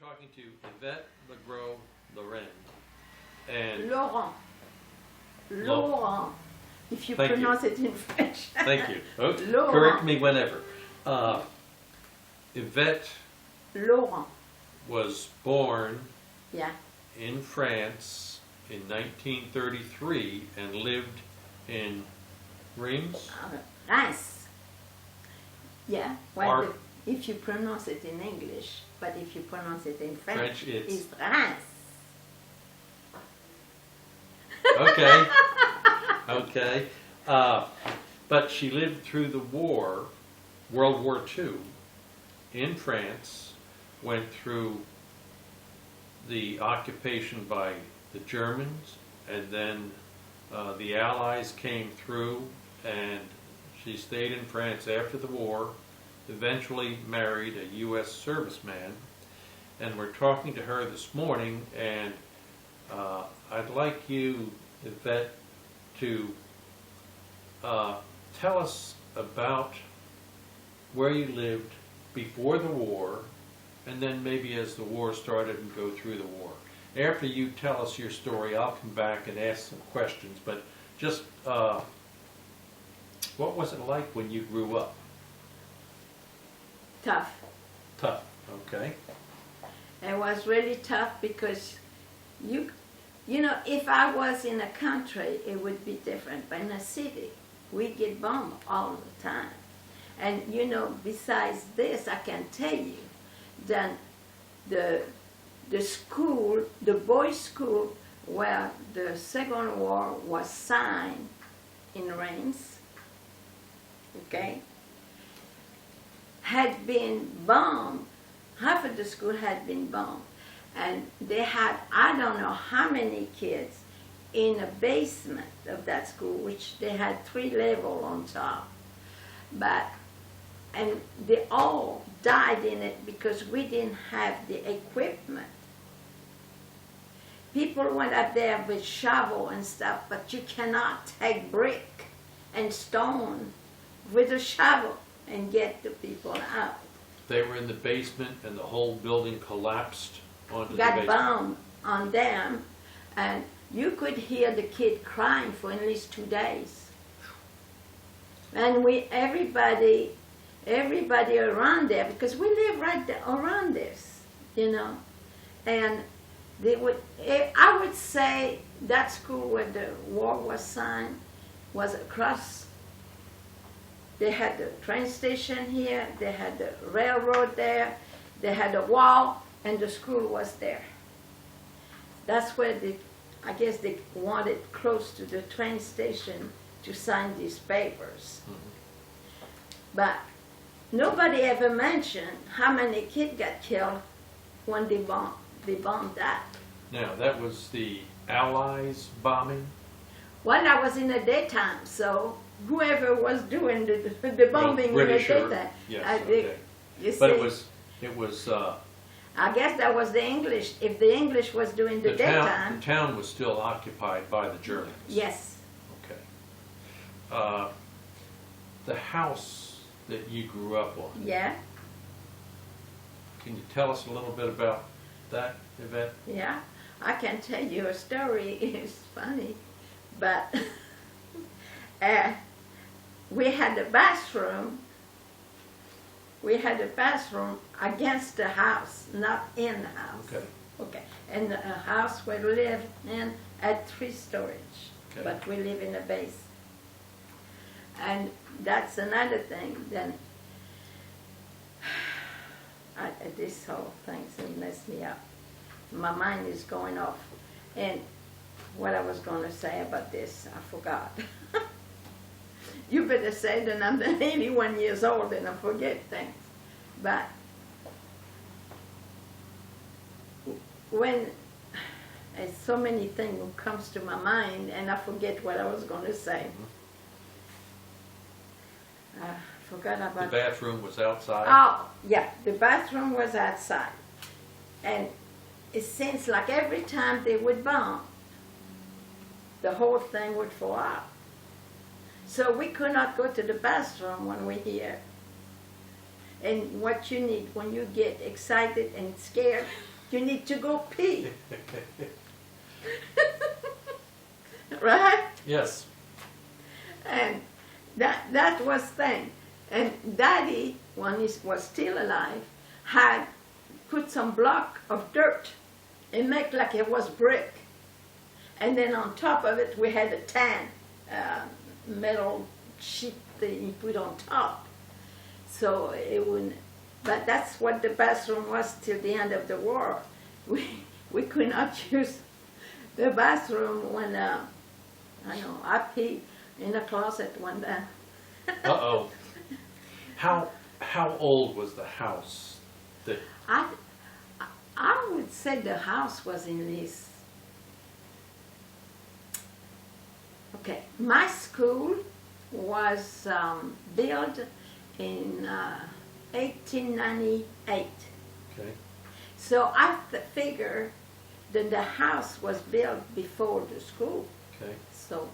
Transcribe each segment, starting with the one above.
talking to Yvette LeGros Lorend. And Laurent. Laurent. If you Thank pronounce it in French. thank you. Oh, Laurent. correct me whenever. Yvette Laurent. was born Yeah. in France in 1933 and lived in Reims. Reims. Yeah. Well, Or- if you pronounce it in English, but if you pronounce it in French, French, it's- Reims. Okay. Okay. But she lived through the war, World War II, in France, went through the occupation by the Germans, and then the Allies came through, and she stayed in France after the war, eventually married a U.S. serviceman, and we're talking to her this morning, and I'd like you, Yvette, to tell us about where you lived before the war, and then maybe as the war started and go through the war. After you tell us your story, I'll come back and ask some questions, but just what was it like when you grew up? Tough. Tough, okay. It was really tough because you know, if I was in a country, it would be different. But in a city, we get bombed all the time. And you know, besides this, I can tell you that the school, the boys' school, where the Second War was signed in Reims, okay, had been bombed. Half of the school had been bombed. And they had, I don't know how many kids in a basement of that school, which they had 3 levels on top. And they all died in it because we didn't have the equipment. People went up there with shovel and stuff, but you cannot take brick and stone with a shovel and get the people out. They were in the basement and the whole building collapsed onto the Got basement. bombed on them, and you could hear the kid crying for at least 2 days. And everybody around there, because we live right there around this, you know, and I would say that school where the war was signed was across. They had the train station here, they had the railroad there, they had a wall, and the school was there. That's where I guess they wanted close to the train station to sign these papers. Mm-hmm. But nobody ever mentioned how many kids got killed when they bombed that. Now, that was the Allies bombing? Well, I was in the daytime, so whoever was doing the bombing in the daytime. Yes, okay. But it was I guess that was the English. If the English was doing the daytime. The town was still occupied by the Germans. Yes. Okay. The house that you grew up on. Yeah. Can you tell us a little bit about that, Yvette? Yeah. I can tell you a story. It's funny, but we had a bathroom. We had a bathroom against the house, not in the house. Okay. Okay. And the house we lived in had 3 storage, Okay. but we live in a base. And that's another thing. Then this whole thing's messed me up. My mind is going off. And what I was going to say about this, I forgot. You better say that I'm 81 years old and I forget things. But when so many things comes to my mind and I forget what I was going to say. I forgot about The bathroom was outside? Oh, yeah, the bathroom was outside. And it seems like every time they would bomb, the whole thing would fall out. So we could not go to the bathroom when we're here. And what you need when you get excited and scared, you need to go pee. Right? Yes. And that was thing. And Daddy, when he was still alive, had put some block of dirt and make like it was brick. And then on top of it, we had a tan metal sheet that he put on top. So it wouldn't, but that's what the bathroom was till the end of the war. We could not use the bathroom when, I peed in a closet one day. Uh-oh. How old was the house that? I would say the house was in this. Okay, my school was built in 1898. Okay. So I figure that the house was built before the school. Okay. So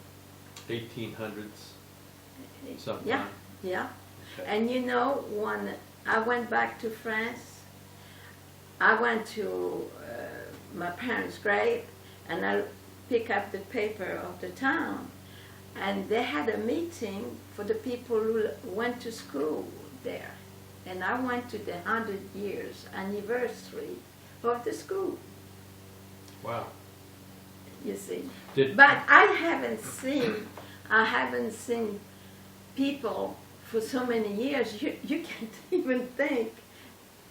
1800s. Sometime. yeah, yeah. Okay. And you know, when I went back to France, I went to my parents' grave and I picked up the paper of the town, and they had a meeting for the people who went to school there. And I went to the 100 years anniversary of the school, Wow. you see. Did But I haven't seen people for so many years. You can't even think,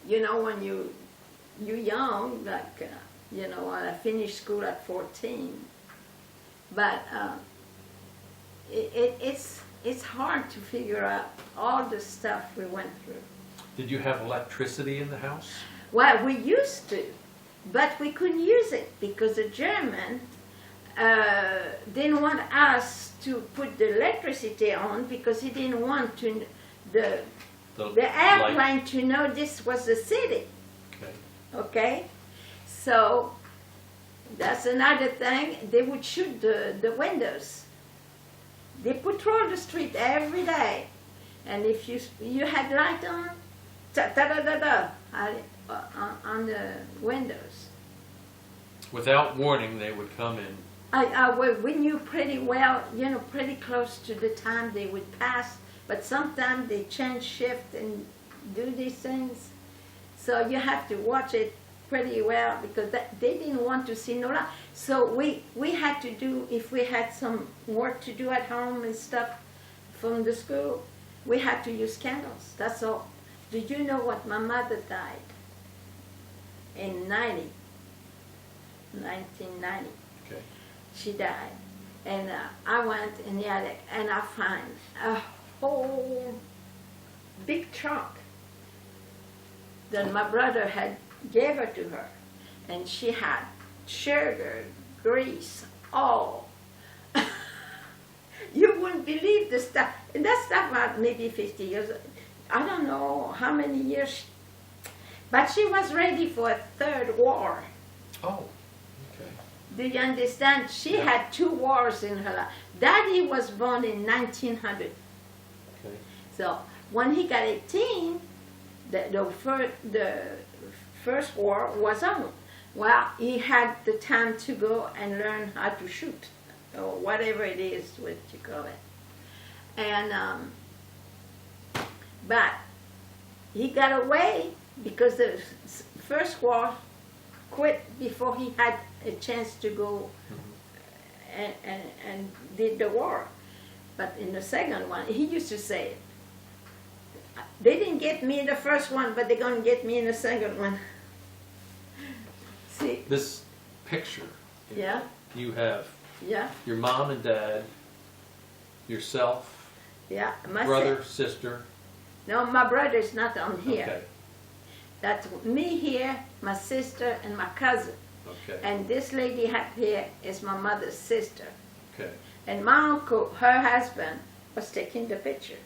when you're young, like, I finished school at 14. But it's hard to figure out all the stuff we went through. Did you have electricity in the house? Well, we used to, but we couldn't use it because the German didn't want us to put the electricity on because he didn't want the airplane to know this was the city. Okay. Okay? So that's another thing. They would shoot the windows. They patrol the street every day. And if you had light on, on the windows. Without warning, they would come in. We knew pretty well, pretty close to the time they would pass, but sometimes they change shift and do these things. So you have to watch it pretty well because they didn't want to see no light. So we had to do, if we had some work to do at home and stuff from the school, we had to use candles. That's all. Did you know what? My mother died in 1990. Okay. She died. And I went in the attic and I found a whole big trunk that my brother had gave her to her. And she had sugar, grease, all. You wouldn't believe the stuff. And that stuff was maybe 50 years. I don't know how many years. But she was ready for a third war. Oh, okay. Do you understand? She had 2 wars in her life. Daddy was born in 1900. Okay. So when he got 18, the first war was on. Well, he had the time to go and learn how to shoot, or whatever it is, what you call it. And but he got away because the first war quit before he had a chance to go and did the war. But in the second one, he used to say, they didn't get me in the first one, but they're going to get me in the second one. See? This picture. Yeah. You have Yeah. your mom and dad, yourself, Yeah. My brother, sister. No, my brother's not on here. Okay. That's me here, my sister, and my cousin. Okay. And this lady up here is my mother's sister. Okay. And my uncle, her husband, was taking the picture.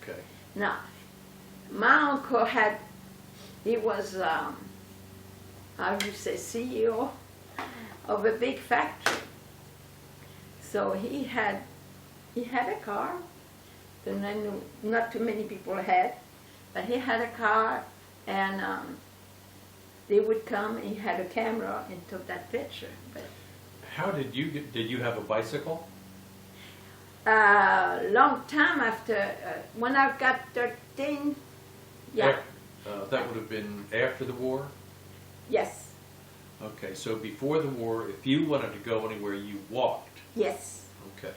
Okay. Now, my uncle he was, how do you say, CEO of a big factory. So he had a car that not too many people had, But he had a car, and they would come. He had a camera and took that picture. But How did you get, did you have a bicycle? long time after, when I got 13, yeah, That would have been after the war? yes, Okay, so before the war, if you wanted to go anywhere, you walked. yes. Okay.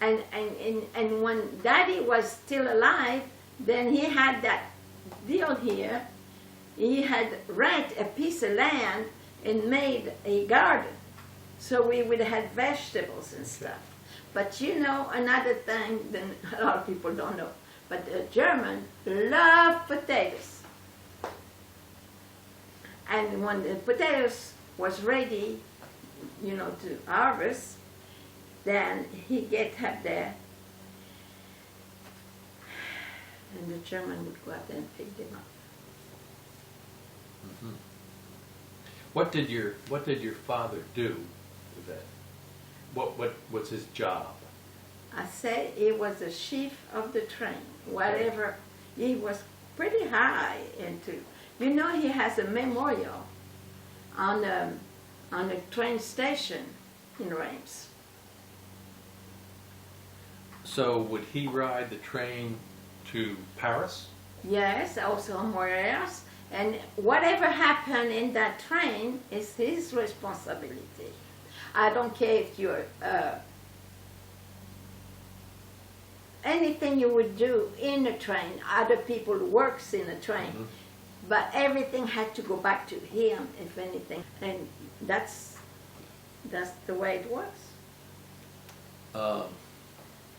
And when Daddy was still alive, then he had that deal here. He had rent a piece of land and made a garden. So we would have vegetables and stuff. But you know, another thing that a lot of people don't know, but the German love potatoes. And when the potatoes was ready, you know, to harvest, then he get up there, and the German would go out there and pick them up. Mhm. What did your father do with that? What was his job? I say he was the chief of the train, whatever. He was pretty high into. You know, he has a memorial on a train station in Reims. So would he ride the train to Paris? Yes, also somewhere else. And whatever happened in that train is his responsibility. I don't care if you're anything you would do in a train, other people works in a train, but everything had to go back to him, if anything. And that's the way it was.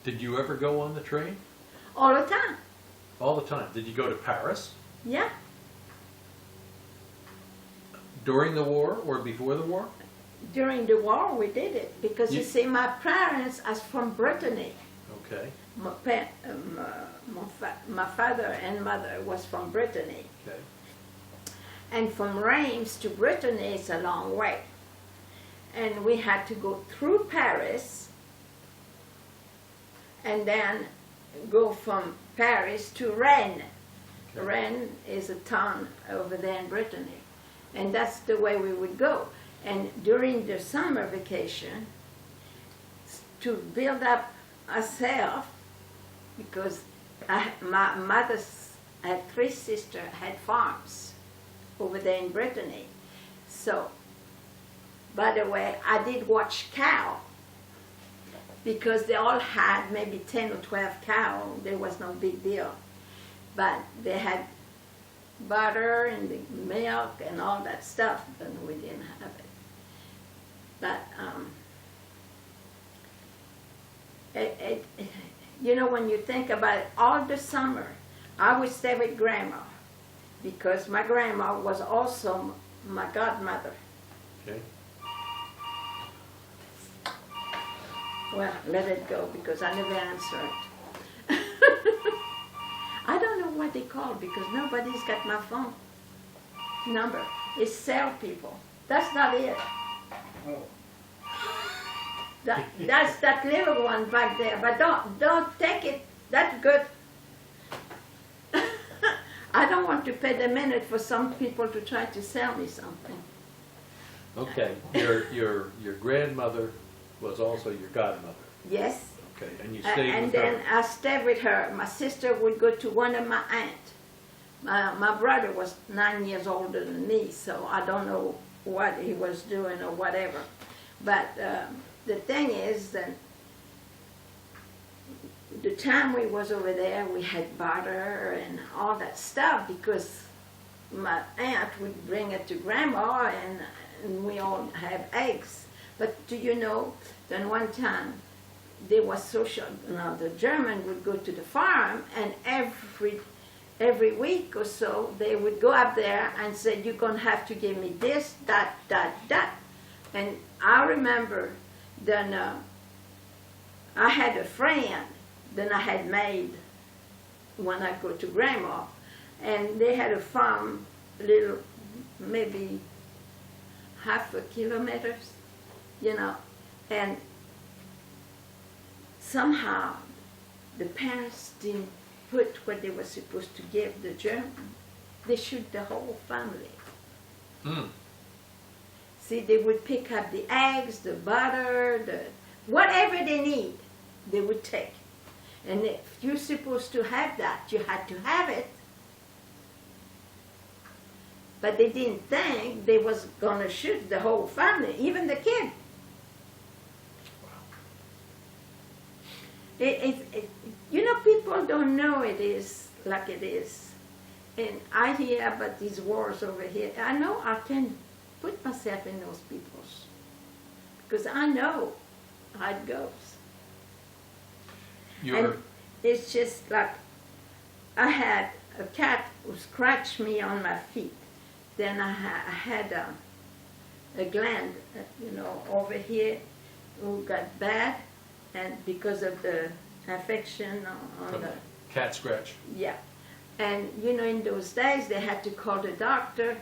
Did you ever go on the train? All the time. All the time. Did you go to Paris Yeah. during the war or before the war? During the war we did it because you You- see my parents are from Brittany. Okay. My father and mother was from Brittany. Okay. And from Reims to Brittany is a long way. And we had to go through Paris and then go from Paris to Rennes. Okay. Rennes is a town over there in Brittany. And that's the way we would go. And during the summer vacation, to build up ourselves, because my mother had 3 sisters, had farms over there in Brittany. So, by the way, I did watch cow, because they all had maybe 10 or 12 cow. There was no big deal. But they had butter and the milk and all that stuff, but we didn't have it. But you know, when you think about it, all the summer, I would stay with Grandma, because my grandma was also my godmother. Okay. Well, let it go, because I never answer it. I don't know what they call, because nobody's got my phone number. It's cell people. That's not it. Oh. That's that little one back there. But don't take it. That's good. I don't want to pay the minute for some people to try to sell me something. Okay. Your grandmother was also your godmother. Yes. Okay. And you stayed And with then her. I stayed with her. My sister would go to one of my aunts. My brother was 9 years older than me, so I don't know what he was doing or whatever. But the thing is that the time we was over there, we had butter and all that stuff, because my aunt would bring it to Grandma, and we all have eggs. But do you know, then one time, there was social, the German would go to the farm, and every week or so, they would go up there and say, you're going to have to give me this, that, that, that. And I remember then I had a friend that I had made when I go to Grandma, and they had a farm, little, maybe half a kilometer, you know, and somehow the parents didn't put what they were supposed to give the German, they shoot the whole family. Mm. See, they would pick up the eggs, the butter, whatever they need, they would take. And if you're supposed to have that, you had to have it. But they didn't think they was going to shoot the whole family, even the kid. You know, people don't know it is like it is. And I hear about these wars over here. I know I can put myself in those people's, because I know how it goes. And it's just like I had a cat who scratched me on my feet. Then I had a gland, you know, over here who got bad, and because of the infection on the cat scratch. Yeah. And you know, in those days they had to call the doctor,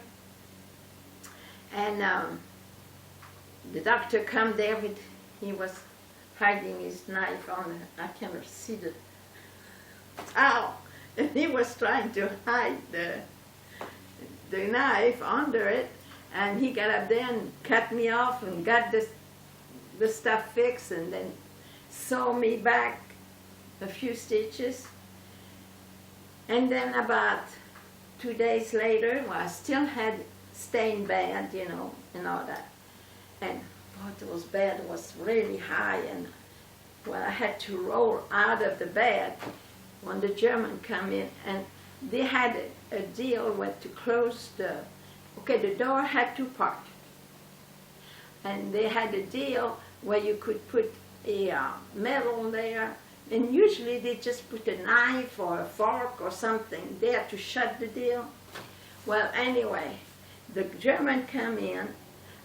and the doctor come there with, he was hiding his knife on the, I cannot see the towel, and he was trying to hide the knife under it, and he got up there and cut me off and got the stuff fixed, and then sew me back a few stitches. And then about 2 days later, well, I still had stained bad, you know, and all that. And what was bad was really high, and well, I had to roll out of the bed when the German come in, and they had a deal with to close the door had 2 parts, and they had a deal where you could put a metal there, and usually they just put a knife or a fork or something there to shut the deal. Well, anyway, the German come in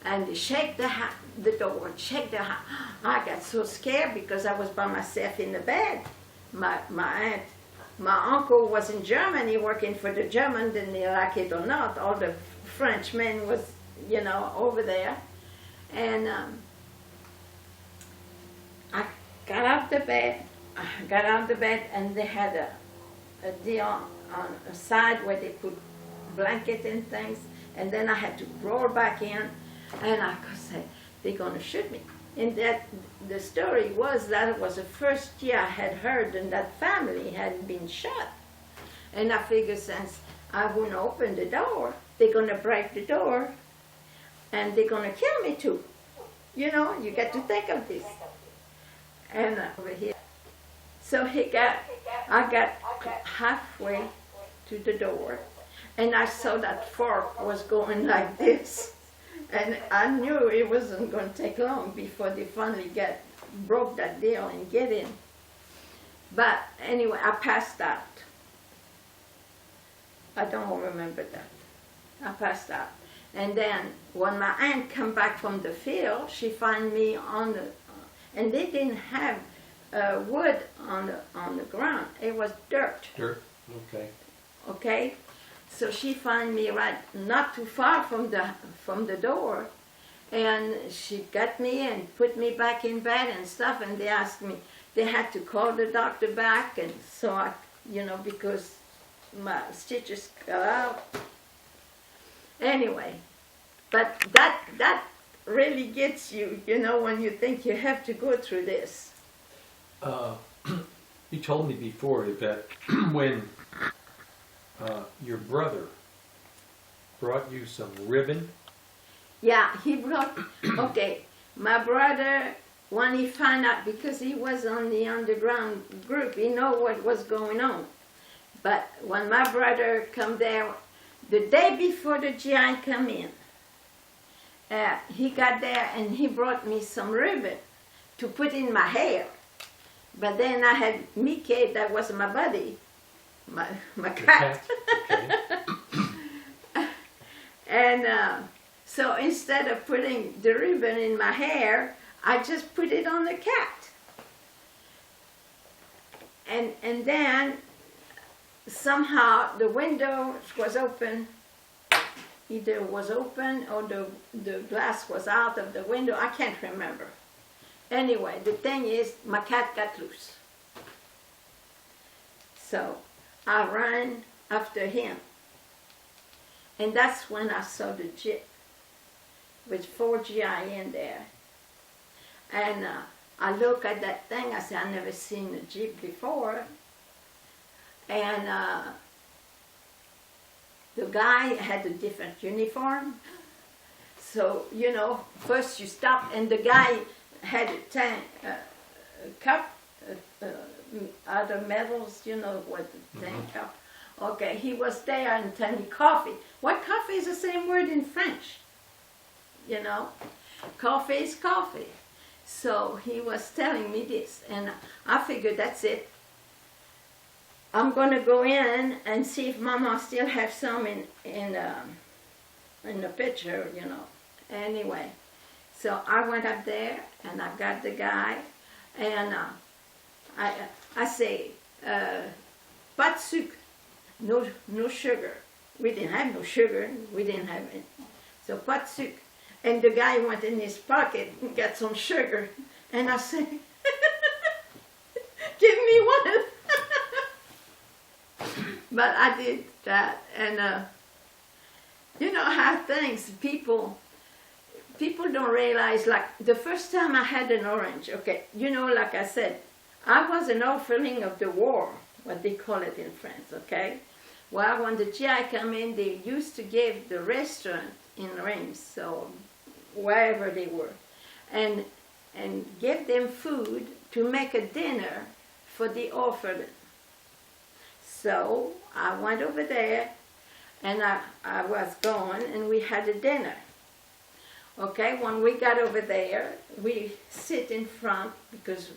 and they shake the door, shake the house. I got so scared because I was by myself in the bed. My uncle was in Germany working for the German, didn't they like it or not? All the Frenchmen was, you know, over there. And I got out the bed, and they had a deal on a side where they put blanket and things, and then I had to roll back in, and I could say, they're going to shoot me. And that the story was that it was the first year I had heard that that family had been shot. And I figured since I wouldn't open the door, they're going to break the door, and they're going to kill me too. You know, you got to think of this. And over here. So I got halfway to the door, and I saw that fork was going like this. And I knew it wasn't going to take long before they finally broke that deal and get in. But anyway, I passed out. I don't remember that. I passed out. And then when my aunt come back from the field, she found me on the, and they didn't have wood on the ground. It was dirt. Dirt, okay. Okay? So she found me right not too far from the door, and she got me and put me back in bed and stuff, and they asked me, they had to call the doctor back, and so I, you know, because my stitches got out. Anyway, but that really gets you, you know, when you think you have to go through this. You told me before that when your brother brought you some ribbon. Yeah, he brought, okay, my brother, when he found out, because he was on the underground group, he know what was going on. But when my brother come there, the day before the GI come in, he got there and he brought me some ribbon to put in my hair. But then I had Mickey, that was my buddy, my cat. Okay. And so instead of putting the ribbon in my hair, I just put it on the cat. And then somehow the window was open. Either it was open or the glass was out of the window. I can't remember. Anyway, the thing is, my cat got loose. So I ran after him. And that's when I saw the Jeep with 4 GI in there. And I look at that thing, I said, I never seen a Jeep before. And the guy had a different uniform. So, you know, first you stop, and the guy had a tank, a cup, other metals, you know what the tank cup. Okay, he was there and telling me coffee. What coffee is the same word in French? You know, coffee is coffee. So he was telling me this, and I figured that's it. I'm gonna go in and see if Mama still have some in the picture, you know. Anyway, so I went up there and I got the guy, and I say, pas de sucre, no sugar. We didn't have no sugar. We didn't have it. So pas de sucre. And the guy went in his pocket and got some sugar, and I said, give me one. But I did that, and you know how things, people don't realize, like the first time I had an orange, okay, you know, like I said, I was an orphan of the war, what they call it in France, okay? Well, when the GI come in, they used to give the restaurant in Reims, so wherever they were, and give them food to make a dinner for the orphan. So I went over there, and I was gone, and we had a dinner. Okay, when we got over there, we sit in front, because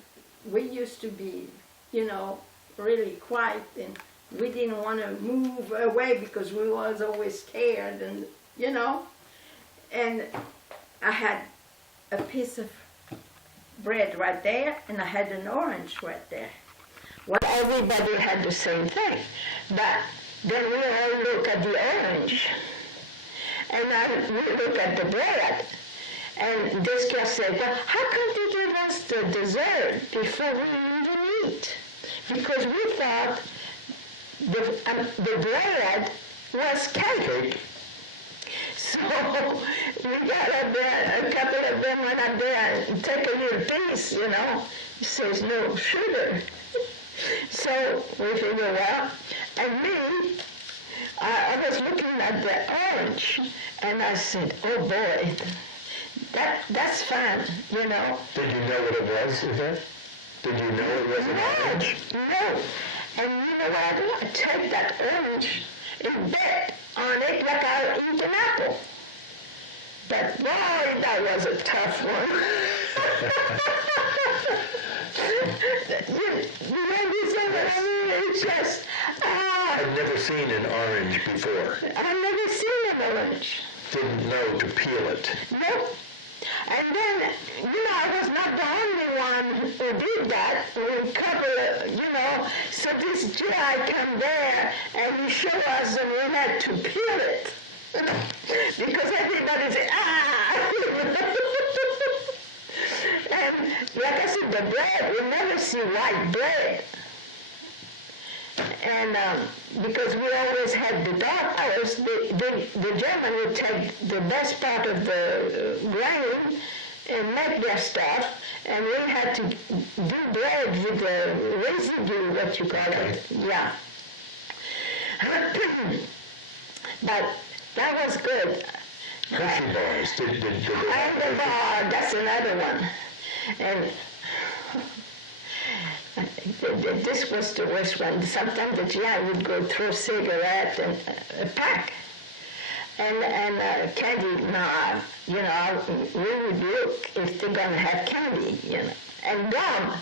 we used to be, you know, really quiet, and we didn't want to move away because we was always scared, and you know. And I had a piece of bread right there, and I had an orange right there. Well, everybody had the same thing, but then we all look at the orange, and we look at the bread, and this guy said, well, how come you give us the dessert before we even eat? Because we thought the bread was cake. So we got up there, a couple of them went up there and take a little piece, you know. He says, no sugar. So we figured, well, and me, I was looking at the orange, and I said, oh boy, that's fun, you know. Did you know what it was, Yvette? Did you know it was an orange? No. And you know what I do? I take that orange and bet on it like I eat an apple. But boy, that was a tough one. You understand what I mean? It's just, I've never seen an orange before. I've never seen an orange. Didn't know to peel it. Nope. And then, you know, I was not the only one who did that. We couple, you know, so this GI come there and he showed us and we had to peel it. Because everybody said, And like I said, the bread, we never see white bread. And because we always had the dark hours, the German would take the best part of the grain and make their stuff, and we had to do bread with the residue, what you call it. Yeah. But that was good. Hershey bars. And the bar, that's another one. And this was the worst one. Sometimes the GI would go through cigarette and a pack. And candy, no, you know, we would look if they're going to have candy, you know. And gum.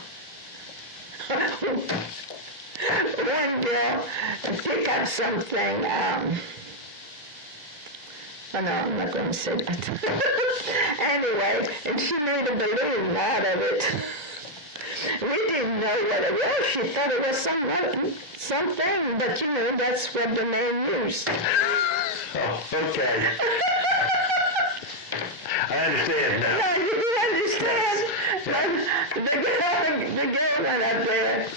One girl picked up something, oh no, I'm not going to say that. Anyway, and she made a balloon out of it. We didn't know what it was. She thought it was something, but you know, that's what the man used. Oh, okay. I understand now. No, you do understand. Yes. The girl went up there,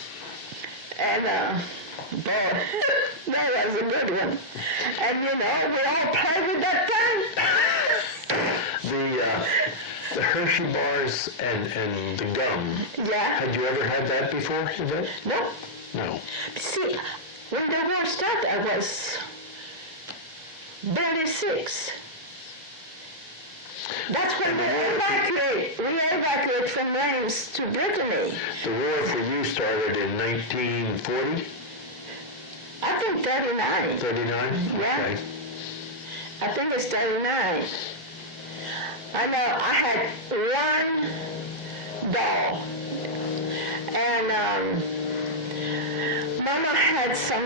and boy, that was a good one. And you know, we all played with that thing. The Hershey bars and the gum. Yeah. Had you ever had that before, Yvette? No. No. See, when the war started, I was barely 6. That's when we evacuated from Reims to Brittany. The war for you started in 1940? I think 39. 39? Yeah. Okay. I think it's 39. I know I had one doll, and Mama had some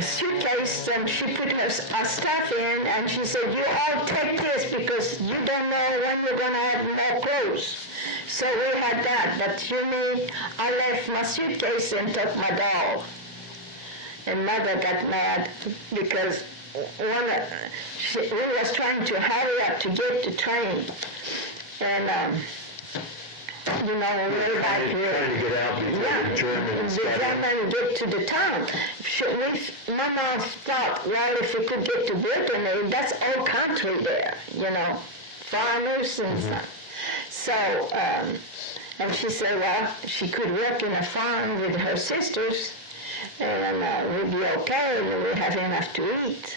suitcase, and she put her stuff in, and she said, "You all take this because you don't know when you're gonna have more clothes." So we had that, but I left my suitcase and took my doll. And Mother got mad because we was trying to hurry up to get the train, and you know, we're back here. Trying to get out before the Germans got in. The Germans get to the town. Mama thought, well, if we could get to Brittany, that's all country there, you know, farmers and stuff. So, and she said, well, she could work in a farm with her sisters, and we'd be okay, and we'd have enough to eat.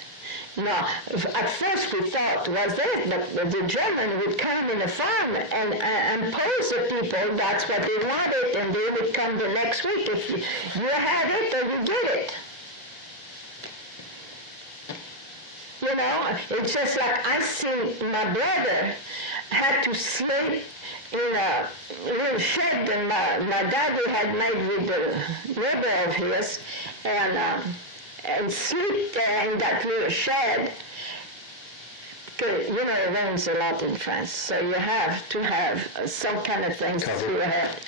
Now, at first we thought was that the German would come in a farm and impose the people, that's what they wanted, and they would come the next week. If you have it, then you get it. You know, it's just like I seen my brother had to sleep in a little shed that my daddy had made with the neighbor of his, and sleep there in that little shed. Because, you know, it rains a lot in France, so you have to have some kind of things to have.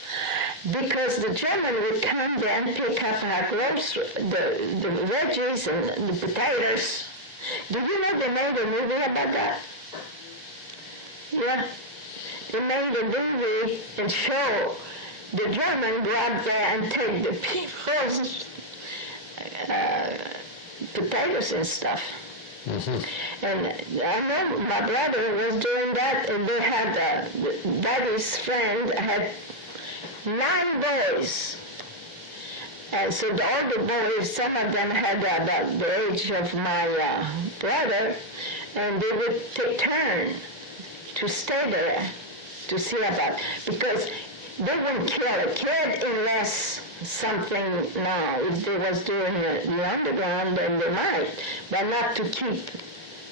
Because the German would come there and pick up our grocery, the veggies and the potatoes. Do you know they made a movie about that? Yeah. They made a movie and show the German go up there and take the people's potatoes and stuff. Mm-hmm. And I know my brother was doing that, and they had daddy's friend had 9 boys. And so the older boys, some of them had about the age of my brother, and they would take turn to stay there to see about, because they wouldn't kill a kid unless something, now, if they was doing the underground, then they might, but not to keep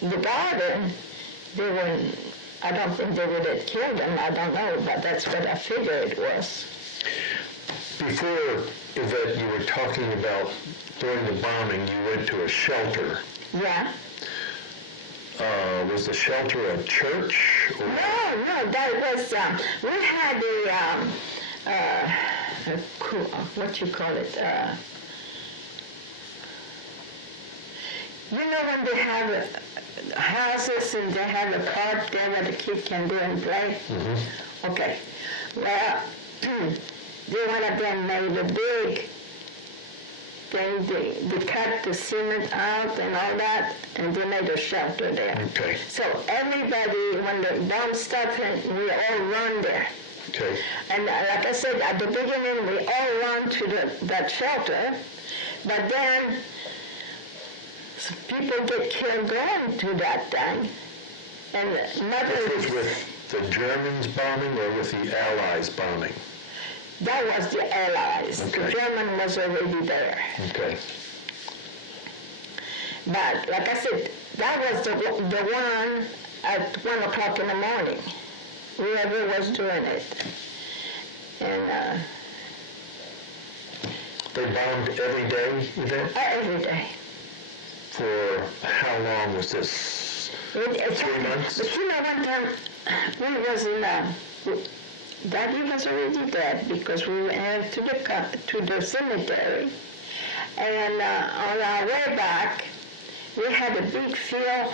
the garden. They wouldn't, I don't think they would have killed them, I don't know, but that's what I figured it was. Before, Yvette, you were talking about during the bombing, you went to a shelter. Yeah. Was the shelter a church? Or? No, that was, we had what you call it, you know when they have houses and they have a park there where the kid can go and play? Mm-hmm. Okay, well, one of them made a big thing, they cut the cement out and all that, and they made a shelter there. Okay. So everybody, when the bomb started, we all run there. Okay. And like I said, at the beginning, we all run to that shelter, but then people get killed going to that thing. And This was with the Germans bombing or with the Allies bombing? That was the Allies. Okay. The German was already there. Okay. But like I said, that was the one at 1 o'clock in the morning. Whoever was doing it. And they bombed every day, Yvette? Every day. For how long was this? 3 months? But you know, one time we was in Daddy was already dead because we went to the cemetery, and on our way back, we had a big field,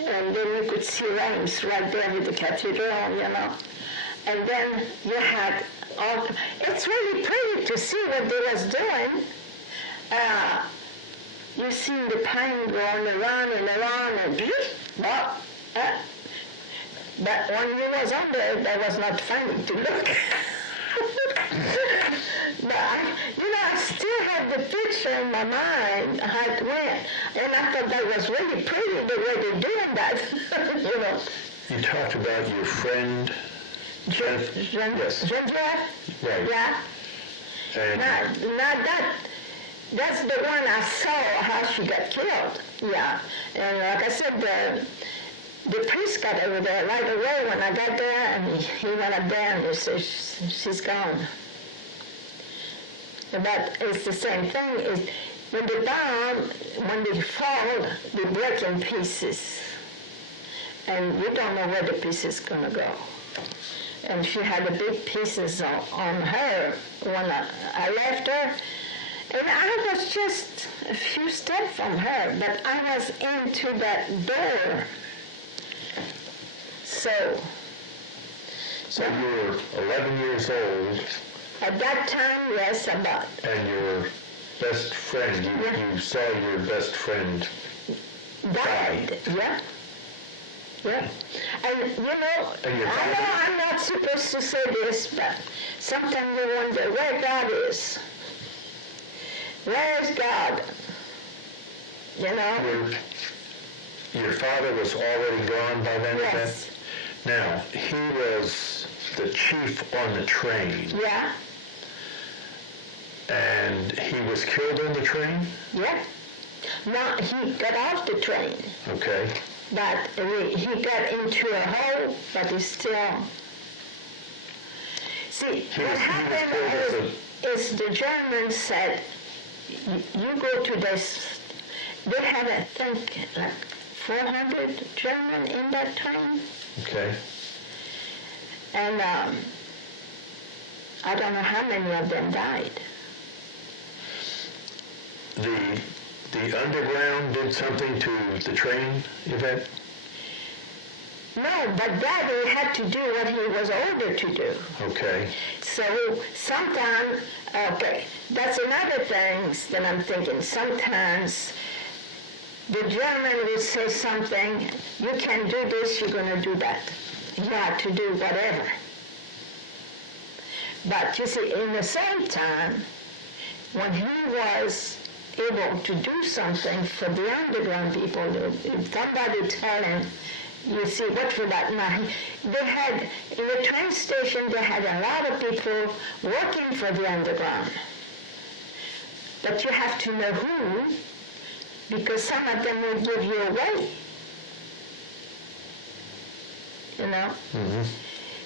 and then you could see Reims right there with the cathedral, you know. And then you had all. It's really pretty to see what they was doing. you see the plane going around and around and but when you was on there, that was not funny to look. But I still have the picture in my mind how it went, and I thought that was really pretty the way they're doing that. You talked about your friend, Genevieve? right? Yeah. And That's the one I saw how she got killed. Yeah. And like I said, the priest got over there right away when I got there, and he went up there and he said, she's gone. But it's the same thing. When they bomb, when they fall, they break in pieces. And you don't know where the pieces going to go. And she had the big pieces on her when I left her. And I was just a few steps from her, but I was into that door. So you were 11 years old. At that time, yes, about. And your best friend, you saw your best friend Died. Yeah. Yeah. And And your I father? know I'm not supposed to say this, but sometimes you wonder where God is. Where is God? Your father was already gone by then? Yes. Now, he was the chief on the train, Yeah. and he was killed on the train? Yeah. Now, he got off the train, Okay. but he got into a hole, but he's still... See, He what was happened killed as is the Germans said, you go to this... They had, I think, like 400 Germans in that train. Okay. And I don't know how many of them died. The underground did something to the train event? No, but Daddy had to do what he was ordered to do. Okay. So sometimes, okay, that's another thing that I'm thinking. Sometimes the German will say something, you can do this, you're going to do that. You have to do whatever. But you see, in the same time, when he was able to do something for the underground people, if somebody tell him, you see, what for that now? They had, in the train station, they had a lot of people working for the underground. But you have to know who, because some of them will give you away. Mm-hmm.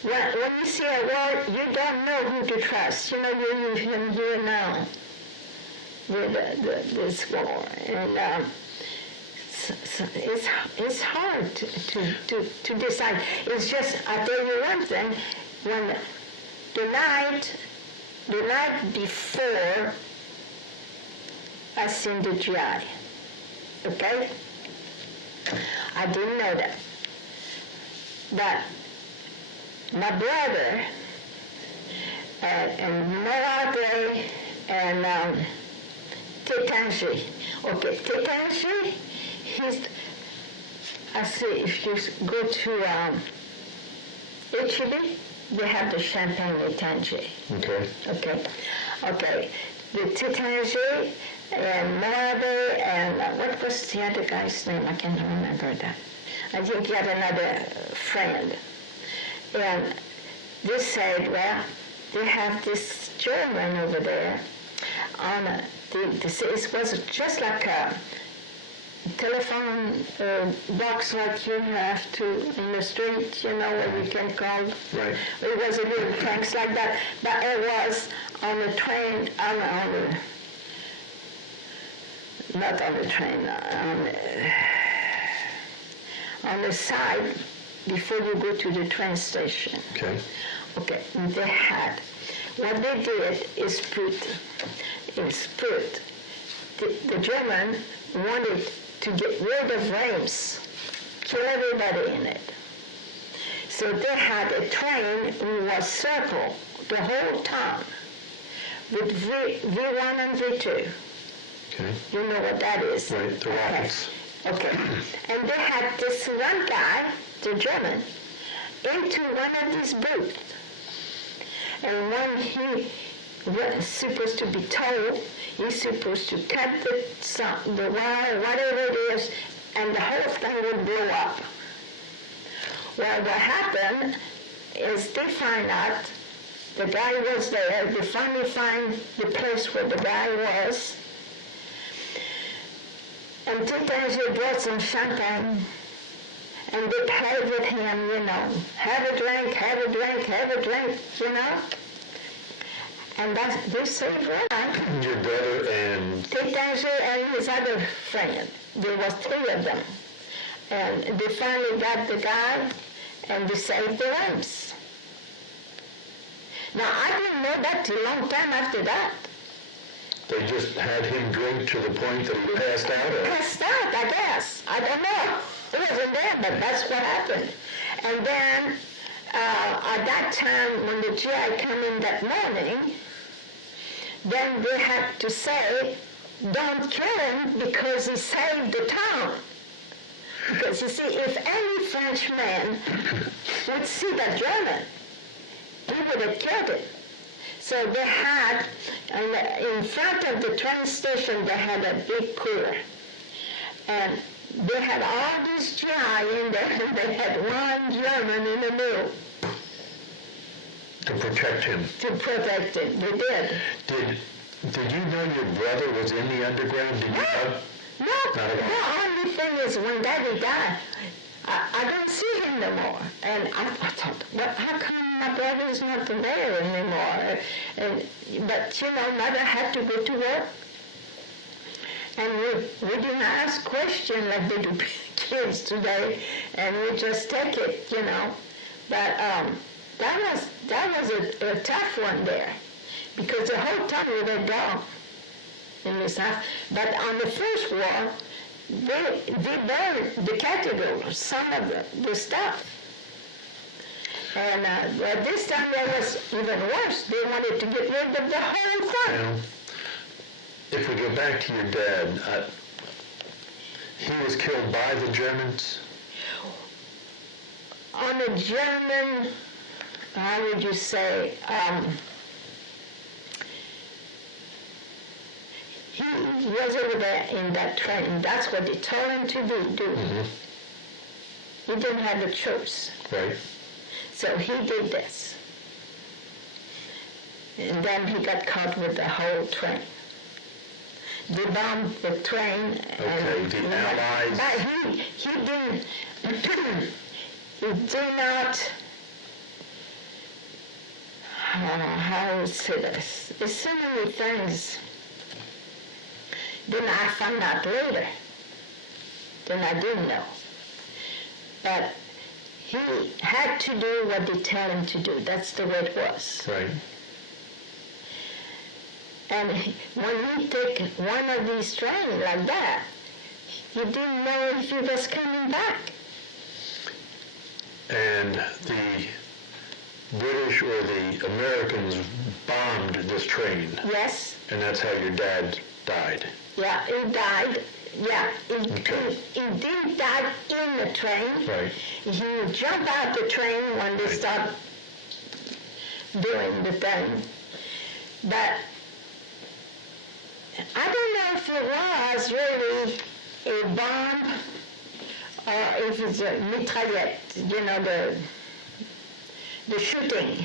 When you see a war, you don't know who to trust. You here now with this war, and so it's hard to decide. It's just, I tell you one thing, when the night before I seen the GI, okay? I didn't know that. But my brother and Moabe and Tetanji. Okay, Tetanji, I see if you go to Italy, they have the champagne Tetanji. Okay. Okay. The Tetanji and Moabe and what was the other guy's name? I can't remember that. I think he had another friend. And they said, well, they have this German over there on it was just like a telephone box like you have to in the street, where you can call. Right. It was a little things like that, but it was on the train, not on the train, on the side before you go to the train station. Okay. Okay, they had. What they did is put the German wanted to get rid of Reims, kill everybody in it. So they had a train who was circle the whole town with V1 and V2. Okay. You know what that is? Right, the rockets. Okay. And they had this one guy, the German, into one of these booths. And when he was supposed to be told, he's supposed to cut the wire, whatever it is, and the whole thing would blow up. Well, what happened is they find out the guy was there. They finally find the place where the guy was. And two times they brought some champagne. And they played with him, you know. Have a drink, have a drink, have a drink, you know. And they saved one. Your brother and... Titanger and his other friend. There was three of them. And they finally got the guy and they saved the lives. Now, I didn't know that till a long time after that. They just had him drink to the point that he passed out? Or? Passed out, I guess. I don't know. It wasn't there, but that's what happened. And then, at that time, when the GI came in that morning, then they had to say, don't kill him because he saved the town. Because you see, if any Frenchman would see that German, he would have killed him. So they had, in front of the train station, they had a big cooler. And they had all these GI in there, and they had one German in the middle. To protect him? To protect him, they did. Did you know your brother was in the underground? Did you know? No, Not at all. the only thing is when Daddy died, I don't see him no more. And I thought, well, how come my brother's not there anymore? But, you know, Mother had to go to work. And we didn't ask questions like they do kids today, and we just take it, you know. But that was a tough one there, because the whole town was a dog in this house. But on the first war, they burned the cathedral, some of the stuff. And this time it was even worse. They wanted to get rid of the whole thing. Now, if we go back to your dad, he was killed by the Germans? On a German, how would you say, he was over there in that train. That's what they told him to do. Mm-hmm. He didn't have a choice. Right. So he did this. And then he got caught with the whole train. They bombed the train. Okay, the Allies. But he didn't, he did not, how would I say this? There's so many things. Then I found out later. Then I didn't know. But he had to do what they tell him to do. That's the way it was. Right. And when he take one of these trains like that, he didn't know if he was coming back. And the British or the Americans bombed this train. Yes. And that's how your dad died. Yeah, he died. Yeah, Okay. he didn't die in the train. Right. He jumped out the train when they stopped doing the thing. But I don't know if it was really a bomb or if it's a mitraillette, you know, the shooting.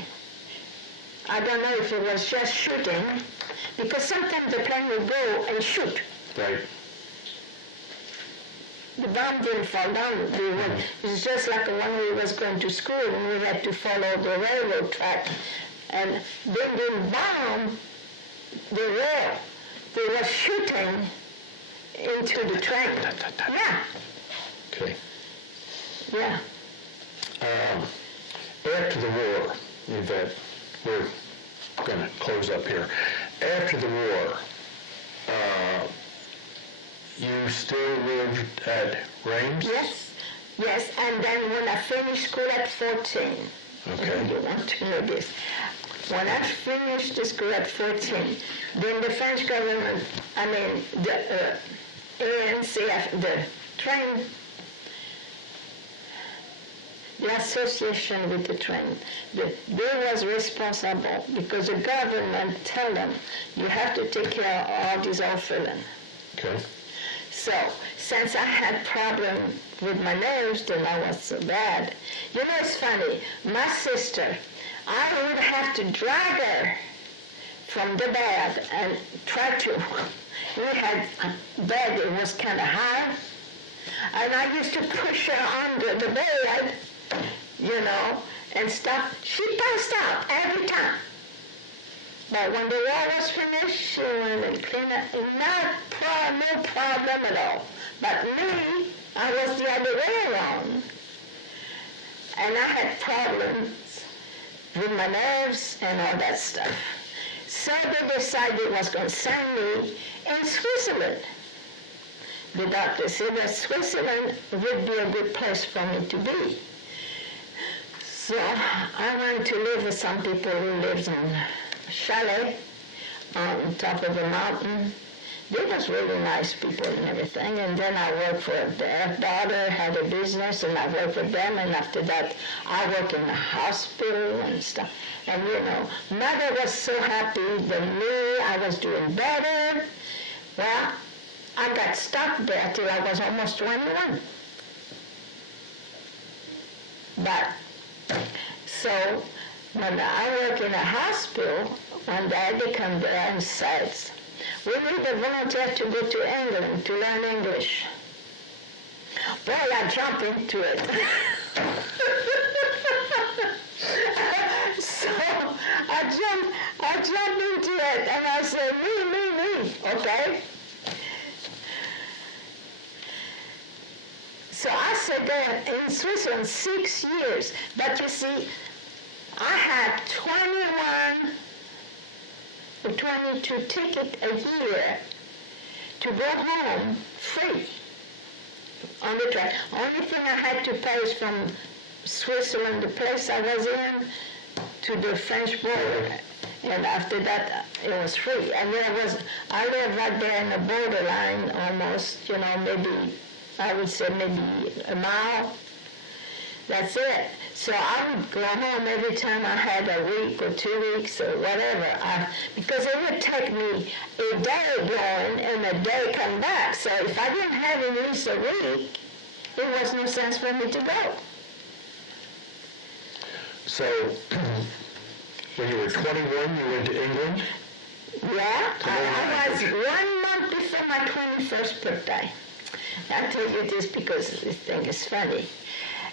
I don't know if it was just shooting, because sometimes the plane will go and shoot. Right. The bomb didn't fall down. It was just like when we was going to school and we had to follow the railroad track. And they didn't bomb the rail. They were shooting into the train. Yeah, Okay. yeah. After the war, Yvette, we're going to close up here. After the war, you still lived at Reims? Yes, and then when I finished school at 14, Okay. You want to know this. When I finished the school at 14, then the French government, the ANCF, the train, the association with the train, they was responsible because the government tell them, you have to take care of all these orphans. Okay. So, since I had problem with my nerves, then I was so bad. You know, it's funny, my sister, I would have to drag her from the bed and try to, we had a bed that was kind of high, and I used to push her under the bed, you know, and stuff. She passed out every time. But when the war was finished, she went and cleaned up. No problem at all. But me, I was the other way around. And I had problems with my nerves and all that stuff. So they decided they was going to send me in Switzerland. The doctor said that Switzerland would be a good place for me to be. So I went to live with some people who lived in chalet on top of the mountain. They was really nice people and everything. And then I worked for their daughter, had a business, and I worked with them. And after that, I worked in the hospital and stuff. And you know, mother was so happy that me, I was doing better. Well, I got stuck there till I was almost 21. But, so, when I work in a hospital, one day they come there and says, we need a volunteer to go to England to learn English. Boy, I jumped into it. So I jumped into it and I said, me, okay? So I sat there in Switzerland 6 years, but you see, I had 22 tickets a year to go home free on the train. Only thing I had to pay is from Switzerland, the place I was in, to the French border. And after that, it was free. And I lived right there in the borderline almost, you know, maybe, I would say maybe a mile. That's it. So I would go home every time I had a week or 2 weeks or whatever, because it would take me a day going and a day come back. So if I didn't have at least a week, it was no sense for me to go. So, when you were 21, you went to England? Yeah, I was 1 month before my 21st birthday. I'll tell you this because this thing is funny.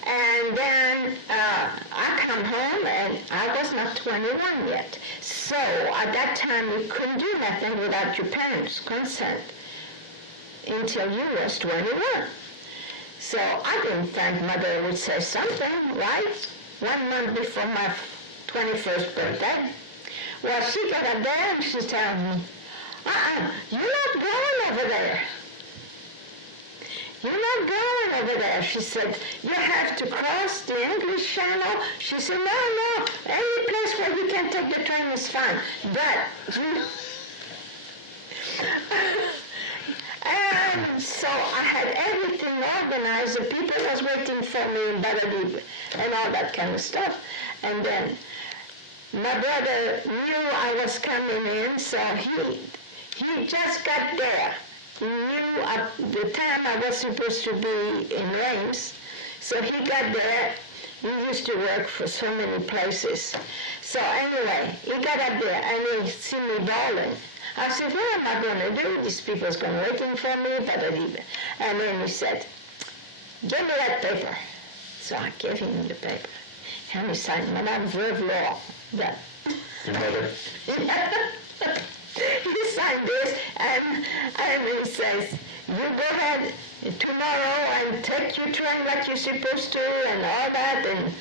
And then I come home and I was not 21 yet. So at that time you couldn't do nothing without your parents' consent until you was 21. So I didn't think mother would say something, right? 1 month before my 21st birthday. Well, she got up there and she told me, you're not going over there. You're not going over there. She said, you have to cross the English Channel. She said, no, any place where you can take the train is fine. But, and so I had everything organized. The people was waiting for me in Badalib and all that kind of stuff. And then my brother knew I was coming in, so he just got there. He knew at the time I was supposed to be in Reims, so he got there. He used to work for so many places. So anyway, he got up there and he see me bawling. I said, what am I going to do? These people's going waiting for me, and then he said, give me that paper. So I gave him the paper. And he signed, Madame Veuve Laure. That. Your mother? He signed this, and he says, you go ahead tomorrow and take your train like you're supposed to, and all that, and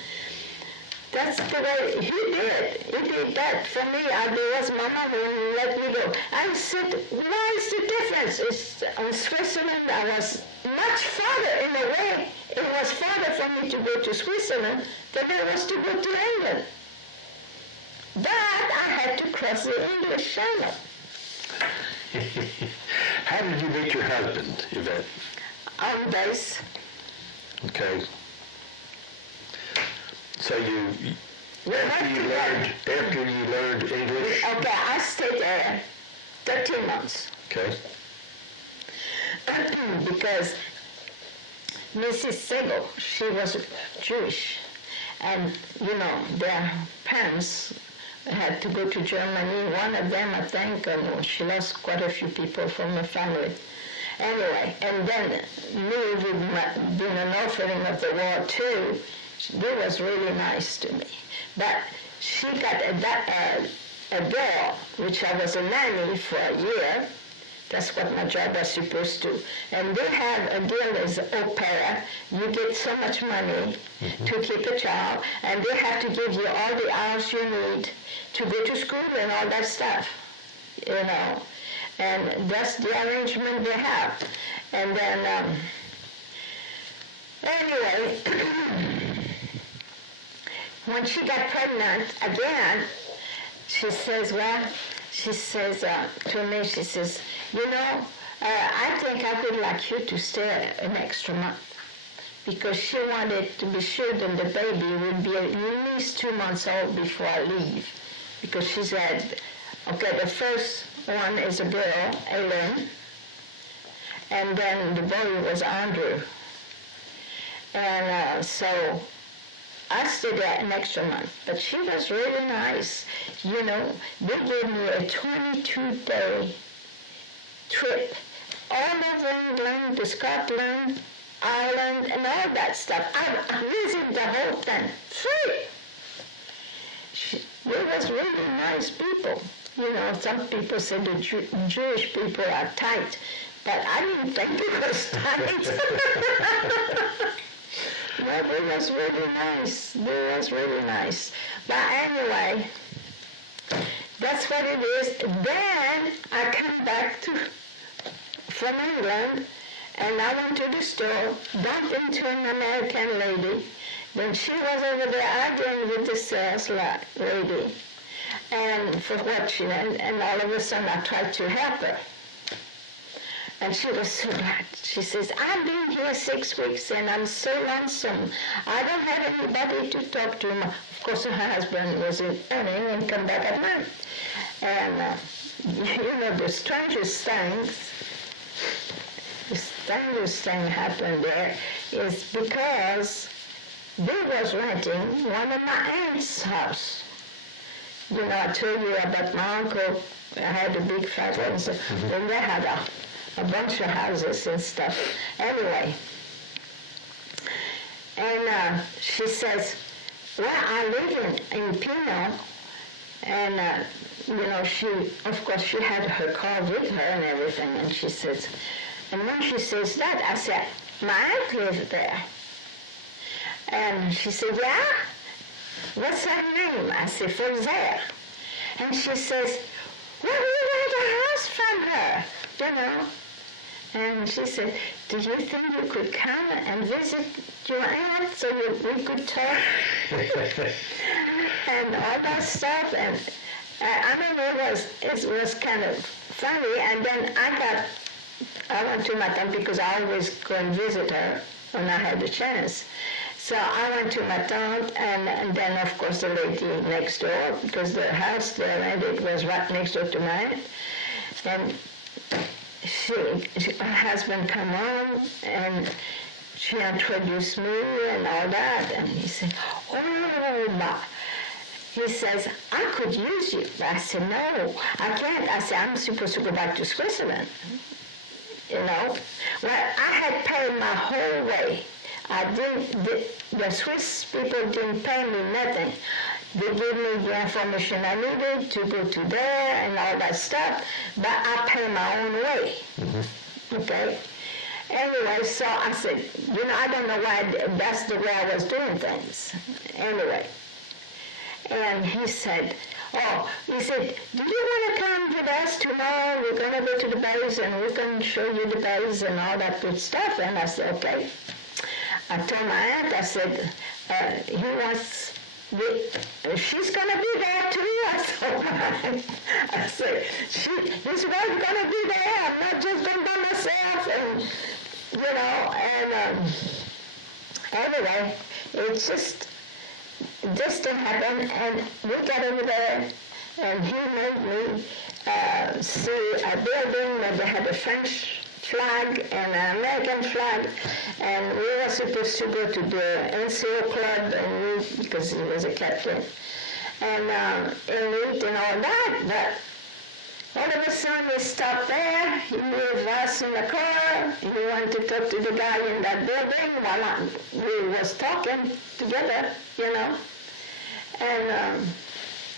that's the way he did. He did that for me. There was Mama who let me go. I said, what is the difference? It's in Switzerland. I was much farther in a way. It was farther for me to go to Switzerland than it was to go to England. But I had to cross the English Channel. How did you meet your husband, Yvette? On base. Okay. So We after went you learned English. Okay, I stayed there 13 months. Okay. Because Mrs. Segel, she was Jewish. And, you know, their parents had to go to Germany. One of them, I think, she lost quite a few people from her family. Anyway, and then me, being an orphan of the war too, they was really nice to me. But she got a girl, which I was a nanny for a year. That's what my job was supposed to. And they have a deal as au pair. You get so much money to keep a child, and they have to give you all the hours you need to go to school and all that stuff, you know. And that's the arrangement they have. And then, anyway, when she got pregnant again, she says to me, she says, you know, I think I would like you to stay an extra month, because she wanted to be sure that the baby would be at least 2 months old before I leave, because she said, okay, the first one is a girl, Ellen, and then the boy was Andrew. And so I stayed there an extra month, but she was really nice. You know, they gave me a 22-day trip all over England, to Scotland, Ireland, and all that stuff. I visited the whole thing free. They was really nice people. You know, some people say the Jewish people are tight, but I didn't think it was tight. But it was really nice. It was really nice. But anyway, that's what it is. Then I come back from England, and I went to the store, bumped into an American lady. Then she was over there arguing with the sales lady, and for what she, and all of a sudden I tried to help her. And she was so glad. She says, I've been here 6 weeks and I'm so lonesome. I don't have anybody to talk to. Of course, her husband was earning and come back at night. And, you know, the strangest thing happened there is because they was renting one of my aunt's house. You know, I told you about my uncle. I had a big fat one, so then they had a bunch of houses and stuff. Anyway, and she says, well, I live in Pino, and you know, of course she had her car with her and everything, and she says, and when she says that, I said, my aunt lives there. And she said, yeah? What's her name? I said, Fozère. And she says, well, we rent a house from her, you know. And she said, do you think you could come and visit your aunt so we could talk? And all that stuff. And I mean, it was kind of funny. And then I went to my tante because I always go and visit her when I had the chance. So I went to my tante, and then of course the lady next door, because the house they rented was right next door to mine. And her husband come on, and she introduced me and all that, and he said, oh, ma. He says, I could use you. I said, no, I can't. I said, I'm supposed to go back to Switzerland, you know. Well, I had paid my whole way. The Swiss people didn't pay me nothing. They gave me the information I needed to go to there and all that stuff, but I pay my own way. Mm-hmm. Okay? Anyway, so I said, you know, I don't know why that's the way I was doing things. Anyway, And he said, do you want to come with us tomorrow? We're going to go to the base and we're going to show you the base and all that good stuff. And I said, okay. I told my aunt, I said, she's going to be there too. I said, his wife's going to be there. I'm not just going by myself. And, anyway, it's just, this didn't happen. And we got over there, and he made me see a building where they had a French flag and an American flag, and we were supposed to go to the NCO club, and because he was a captain, and eat and all that, but all of a sudden we stopped there, he moved us in the car, he wanted to talk to the guy in that building while we was talking together, and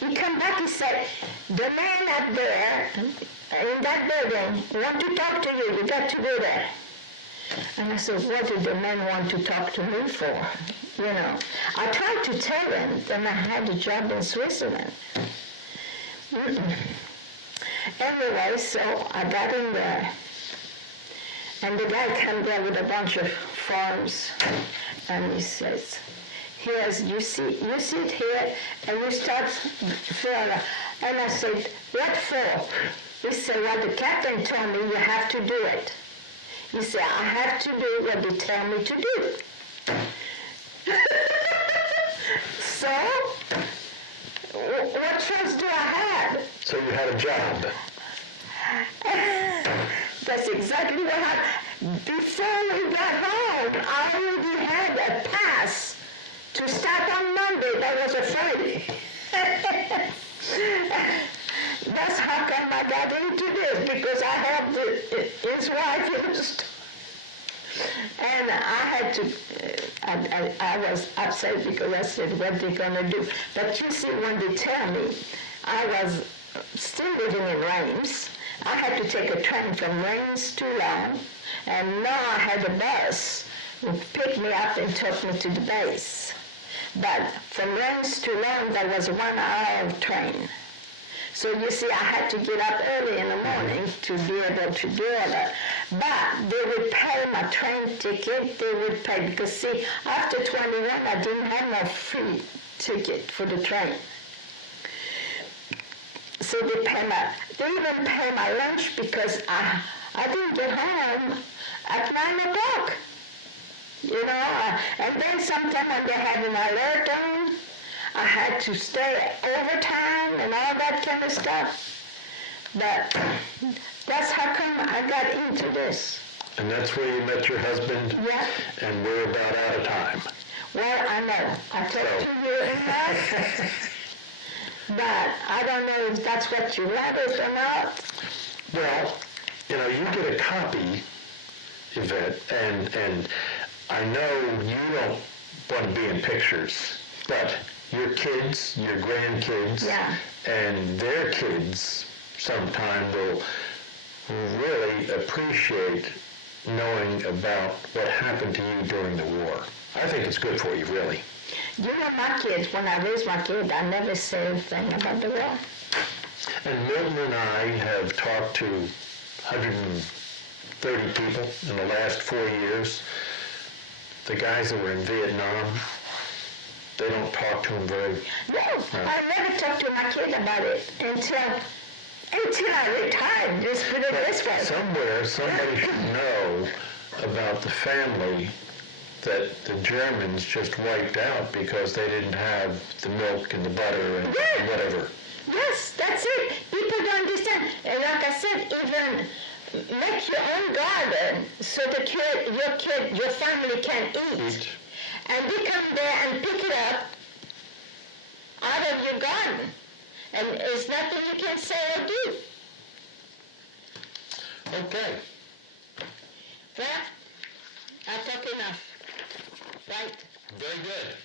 he come back, he said, the man up there in that building want to talk to you, you got to go there. And I said, what did the man want to talk to me for? I tried to tell him that I had a job in Switzerland. Anyway, so I got in there, and the guy came there with a bunch of forms, and he says, you sit here and you start filling up. And I said, what for? He said, well, the captain told me you have to do it. He said, I have to do what they tell me to do. So, what choice do I have? So you had a job. That's exactly what happened. Before we got home, I already had a pass to start on Monday. That was a Friday. That's how come I got into this, because I had his wife used. And I had to, I was upset because I said, what they going to do? But you see, when they tell me, I was still living in Reims. I had to take a train from Reims to Laon, and now I had a bus who picked me up and took me to the base. But from Reims to Laon, there was 1 hour of train. So you see, I had to get up early in the morning to be able to do that. But they would pay my train ticket, they would pay, because see, after 21, I didn't have no free ticket for the train. So they even pay my lunch, because I didn't get home at 9 o'clock. And then sometime when they had an alert on, I had to stay overtime and all that kind of stuff. But that's how come I got into this. And that's where you met your husband? Yeah. And we're about out of time. Well, I know. I talked to you enough. But I don't know if that's what you wanted or not. Well, you get a copy, Yvette, and I know you don't want to be in pictures, but your kids, your grandkids, and their kids sometime will really appreciate knowing about what happened to you during the war. I think it's good for you, really. My kids, when I raised my kids, I never said anything about the war. And Milton and I have talked to 130 people in the last 4 years. The guys that were in Vietnam, they don't talk to them very... No, I never talked to my kid about it until I retired, just put it this way. Somewhere, somebody should know about the family that the Germans just wiped out because they didn't have the milk and the butter and whatever. Yes, that's it. People don't understand. And like I said, even make your own garden so that your family can eat. And they come there and pick it up out of your garden. And there's nothing you can say or do. Okay. Well, I talk enough. Right? Very good.